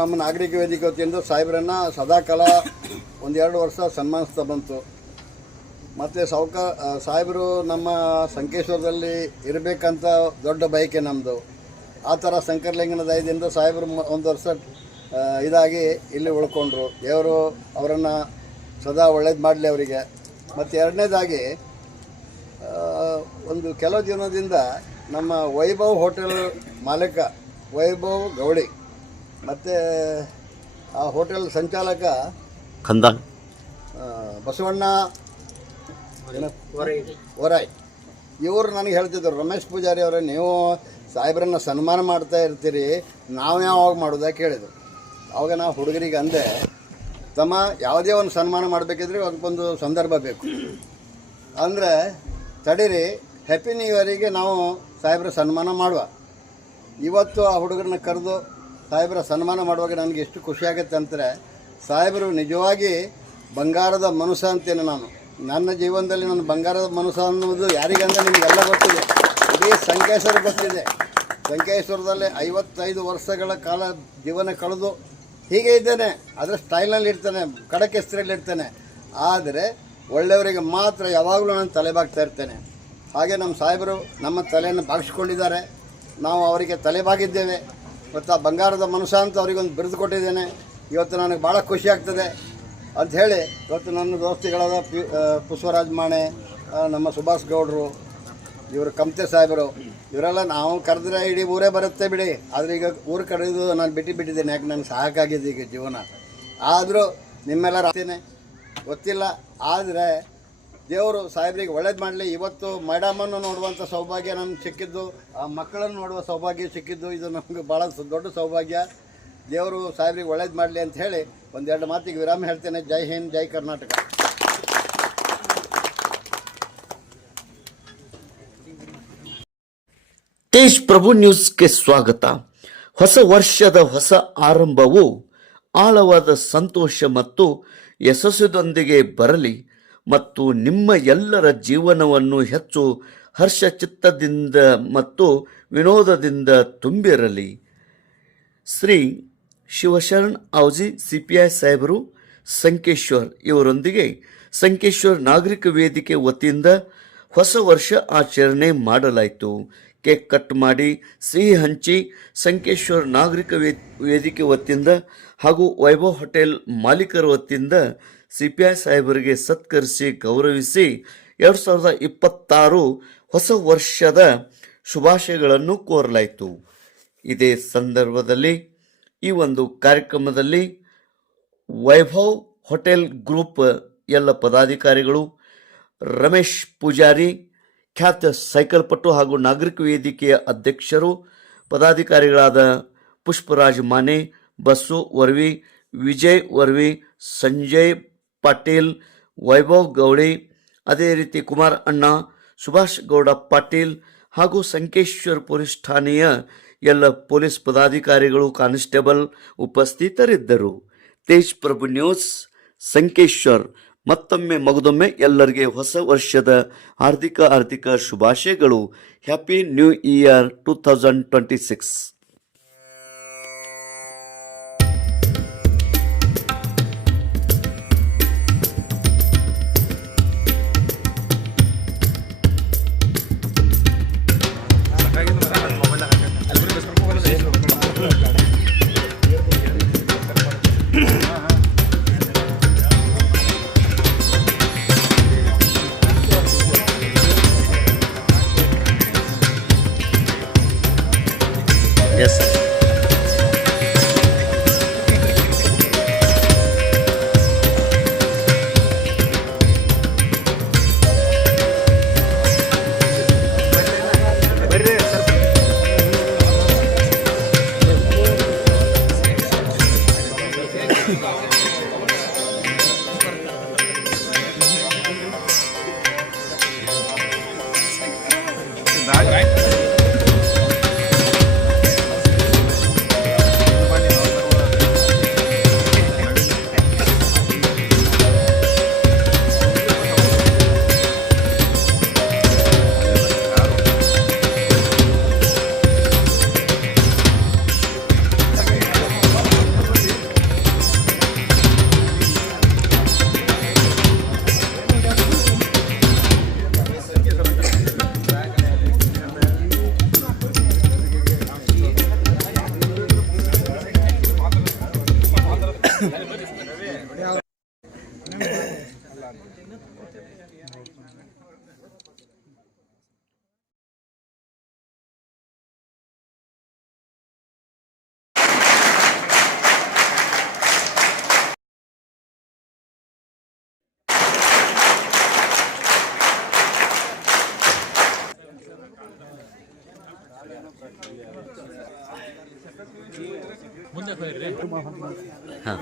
ನಮ್ಮ ನಾಗರಿಕ ವೇದಿಕೆ ವತಿಯಿಂದ ಸಾಹೇಬ್ರನ್ನು ಸದಾಕಾಲ 1-2 ವರ್ಷ ಸನ್ಮಾನಿಸ್ತಾ ಬಂತು. ಮತ್ತು ಸಾಹೇಬರು ನಮ್ಮ ಸಂಕೇಶ್ವರದಲ್ಲಿ ಇರಬೇಕಂತ ದೊಡ್ಡ ಬಯಕೆ ನಮ್ಮದು. ಆ ಥರ ಶಂಕರಲಿಂಗನ ದಯದಿಂದ ಸಾಹೇಬರು 1 ವರ್ಷ ಇದಾಗಿ ಇಲ್ಲಿ ಉಳ್ಕೊಂಡ್ರು. ದೇವರು ಅವರನ್ನು ಸದಾ ಒಳ್ಳೇದು ಮಾಡಲಿ ಅವರಿಗೆ. ಮತ್ತು ಎರಡನೇದಾಗಿ ಒಂದು ಕೆಲವು ದಿನದಿಂದ ನಮ್ಮ ವೈಭವ್ ಹೋಟೆಲ್ ಮಾಲೀಕ ವೈಭವ್ ಗೌಳಿ ಮತ್ತು ಆ ಹೋಟೆಲ್ ಸಂಚಾಲಕ ಬಸವಣ್ಣ ವರಾಯ್ ಇವರು ನನಗೆ ಹೇಳ್ತಿದ್ರು, ರಮೇಶ್ ಪೂಜಾರಿ ಅವರೇ, ನೀವು ಸಾಹೇಬ್ರನ್ನ ಸನ್ಮಾನ ಮಾಡ್ತಾ ಇರ್ತೀರಿ, ನಾವು ಯಾವಾಗ ಮಾಡೋದಾ ಕೇಳಿದರು. ಆವಾಗ ನಾವು ಹುಡುಗರಿಗೆ ಅಂದೆ, ತಮ್ಮ ಯಾವುದೇ ಒಂದು ಸನ್ಮಾನ ಮಾಡಬೇಕಿದ್ರೆ ಅದಕ್ಕೊಂದು ಸಂದರ್ಭ ಬೇಕು. ಅಂದರೆ ತಡೀರಿ, ಹ್ಯಾಪಿ ನ್ಯೂ ಇಯರಿಗೆ ನಾವು ಸಾಹೇಬ್ರ ಸನ್ಮಾನ ಮಾಡುವ. ಇವತ್ತು ಆ ಹುಡುಗರನ್ನ ಕರೆದು ಸಾಹೇಬ್ರ ಸನ್ಮಾನ ಮಾಡುವಾಗ ನನಗೆ ಎಷ್ಟು ಖುಷಿಯಾಗುತ್ತೆ ಅಂದರೆ, ಸಾಹೇಬರು ನಿಜವಾಗಿ ಬಂಗಾರದ ಮನುಷ್ಯ ಅಂತೇನೆ. ನನ್ನ ಜೀವನದಲ್ಲಿ ನನ್ನ ಬಂಗಾರದ ಮನುಷ್ಯ ಅನ್ನೋದು ಯಾರಿಗಂದ್ರೆ ನಿಮಗೆಲ್ಲ ಗೊತ್ತಿದೆ, ಇಡೀ ಸಂಕೇಶ್ವರ ಗೊತ್ತಿದೆ. ಸಂಕೇಶ್ವರದಲ್ಲಿ 55 ವರ್ಷಗಳ ಕಾಲ ಜೀವನ ಕಳೆದು ಹೀಗೆ ಇದ್ದೇನೆ. ಅದರ ಸ್ಟೈಲ್ನಲ್ಲಿ ಇರ್ತೇನೆ, ಖಡಕ್ ಹೆಸರಲ್ಲಿ ಇರ್ತೇನೆ. ಆದರೆ ಒಳ್ಳೆಯವರಿಗೆ ಮಾತ್ರ ಯಾವಾಗಲೂ ನಾನು ತಲೆ ಬಾಗ್ತಾ ಇರ್ತೇನೆ. ಹಾಗೆ ನಮ್ಮ ಸಾಹೇಬರು ನಮ್ಮ ತಲೆಯನ್ನು ಬಾಗಿಸ್ಕೊಂಡಿದ್ದಾರೆ, ನಾವು ಅವರಿಗೆ ತಲೆ ಬಾಗಿದ್ದೇವೆ. ಮತ್ತು ಆ ಬಂಗಾರದ ಮನುಷ್ಯ ಅಂತ ಅವರಿಗೊಂದು ಬಿರುದು ಕೊಟ್ಟಿದ್ದೇನೆ. ಇವತ್ತು ನನಗೆ ಭಾಳ ಖುಷಿ ಆಗ್ತದೆ ಅಂಥೇಳಿ, ಇವತ್ತು ನನ್ನ ದೋಸ್ತಿಗಳಾದ ಪುಷ್ಪರಾಜ್ ಮಾಣೆ, ನಮ್ಮ ಸುಭಾಷ್ ಗೌಡರು, ಇವರು ಕಮ್ತೆ ಸಾಹೇಬರು, ಇವರೆಲ್ಲ ನಾವು ಕರೆದ್ರೆ ಇಡೀ ಊರೇ ಬರುತ್ತೆ ಬಿಡಿ. ಆದರೆ ಈಗ ಊರು ಕರೆದು ನಾನು ಬಿಟ್ಟಿದ್ದೇನೆ, ಯಾಕೆ ನನಗೆ ಸಾಕಾಗಿದೆ ಈಗ ಜೀವನ. ಆದರೂ ನಿಮ್ಮೆಲ್ಲರ ಆಗ್ತೇನೆ ಗೊತ್ತಿಲ್ಲ. ಆದರೆ ದೇವರು ಸಾಹೇಬ್ರಿಗೆ ಒಳ್ಳೇದು ಮಾಡಲಿ. ಇವತ್ತು ಮೇಡಮನ್ನು ನೋಡುವಂಥ ಸೌಭಾಗ್ಯ ನಮ್ಗೆ ಸಿಕ್ಕಿದ್ದು, ಆ ಮಕ್ಕಳನ್ನು ನೋಡುವ ಸೌಭಾಗ್ಯ ಸಿಕ್ಕಿದ್ದು, ಇದು ನಮಗೆ ಭಾಳ ದೊಡ್ಡ ಸೌಭಾಗ್ಯ. ದೇವರು ಸಾಹೇಬ್ರಿಗೆ ಒಳ್ಳೇದು ಮಾಡಲಿ ಅಂತ ಹೇಳಿ 1-2 ಮಾತಿಗೆ ವಿರಾಮ ಹೇಳ್ತೇನೆ. ಜೈ ಹಿಂದ್, ಜೈ ಕರ್ನಾಟಕ. ತೇಜ್ ಪ್ರಭು ನ್ಯೂಸ್ಗೆ ಸ್ವಾಗತ. ಹೊಸ ವರ್ಷದ ಹೊಸ ಆರಂಭವು ಆಳವಾದ ಸಂತೋಷ ಮತ್ತು ಯಶಸ್ಸಿನೊಂದಿಗೆ ಬರಲಿ ಮತ್ತು ನಿಮ್ಮ ಎಲ್ಲರ ಜೀವನವನ್ನು ಹೆಚ್ಚು ಹರ್ಷಚಿತ್ತದಿಂದ ಮತ್ತು ವಿನೋದದಿಂದ ತುಂಬಿರಲಿ. ಶ್ರೀ ಶಿವಶರಣ್ ಔಜಿ CPI ಸಾಹೇಬರು ಸಂಕೇಶ್ವರ್ ಇವರೊಂದಿಗೆ ಸಂಕೇಶ್ವರ್ ನಾಗರಿಕ ವೇದಿಕೆ ವತಿಯಿಂದ ಹೊಸ ವರ್ಷ ಆಚರಣೆ ಮಾಡಲಾಯಿತು. ಕೇಕ್ ಕಟ್ ಮಾಡಿ ಸಿಹಿ ಹಂಚಿ ಸಂಕೇಶ್ವರ್ ನಾಗರಿಕ ವೇದಿಕೆ ವತಿಯಿಂದ ಹಾಗೂ ವೈಭವ್ ಹೋಟೆಲ್ ಮಾಲೀಕರ ವತಿಯಿಂದ CPI ಸಾಹೇಬರಿಗೆ ಸತ್ಕರಿಸಿ ಗೌರವಿಸಿ 2026 ಹೊಸ ವರ್ಷದ ಶುಭಾಶಯಗಳನ್ನು ಕೋರಲಾಯಿತು. ಇದೇ ಸಂದರ್ಭದಲ್ಲಿ ಈ ಒಂದು ಕಾರ್ಯಕ್ರಮದಲ್ಲಿ ವೈಭವ್ ಹೋಟೆಲ್ ಗ್ರೂಪ್ ಎಲ್ಲ ಪದಾಧಿಕಾರಿಗಳು, ರಮೇಶ್ ಪೂಜಾರಿ ಖ್ಯಾತ ಸೈಕಲ್ ಪಟು ಹಾಗೂ ನಾಗರಿಕ ವೇದಿಕೆಯ ಅಧ್ಯಕ್ಷರು, ಪದಾಧಿಕಾರಿಗಳಾದ ಪುಷ್ಪರಾಜ್ ಮಾನೆ, ಬಸ್ಸು ವರ್ವಿ, ವಿಜಯ್ ವರ್ವಿ, ಸಂಜಯ್ ಪಾಟೀಲ್, ವೈಭವ್ ಗೌಡಿ, ಅದೇ ರೀತಿ ಕುಮಾರ್ ಅಣ್ಣ, ಸುಭಾಷ್ ಗೌಡ ಪಾಟೀಲ್ ಹಾಗೂ ಸಂಕೇಶ್ವರ್ ಪೊಲೀಸ್ ಠಾಣೆಯ ಎಲ್ಲ ಪೊಲೀಸ್ ಪದಾಧಿಕಾರಿಗಳು, ಕಾನ್ಸ್ಟೇಬಲ್ ಉಪಸ್ಥಿತರಿದ್ದರು. ತೇಜ್ ಪ್ರಭು ನ್ಯೂಸ್ ಸಂಕೇಶ್ವರ್ ಮತ್ತೊಮ್ಮೆ ಮಗದೊಮ್ಮೆ ಎಲ್ಲರಿಗೆ ಹೊಸ ವರ್ಷದ ಹಾರ್ದಿಕ ಶುಭಾಶಯಗಳು. Happy new year 2026. Yes, sir. ಹಾಂ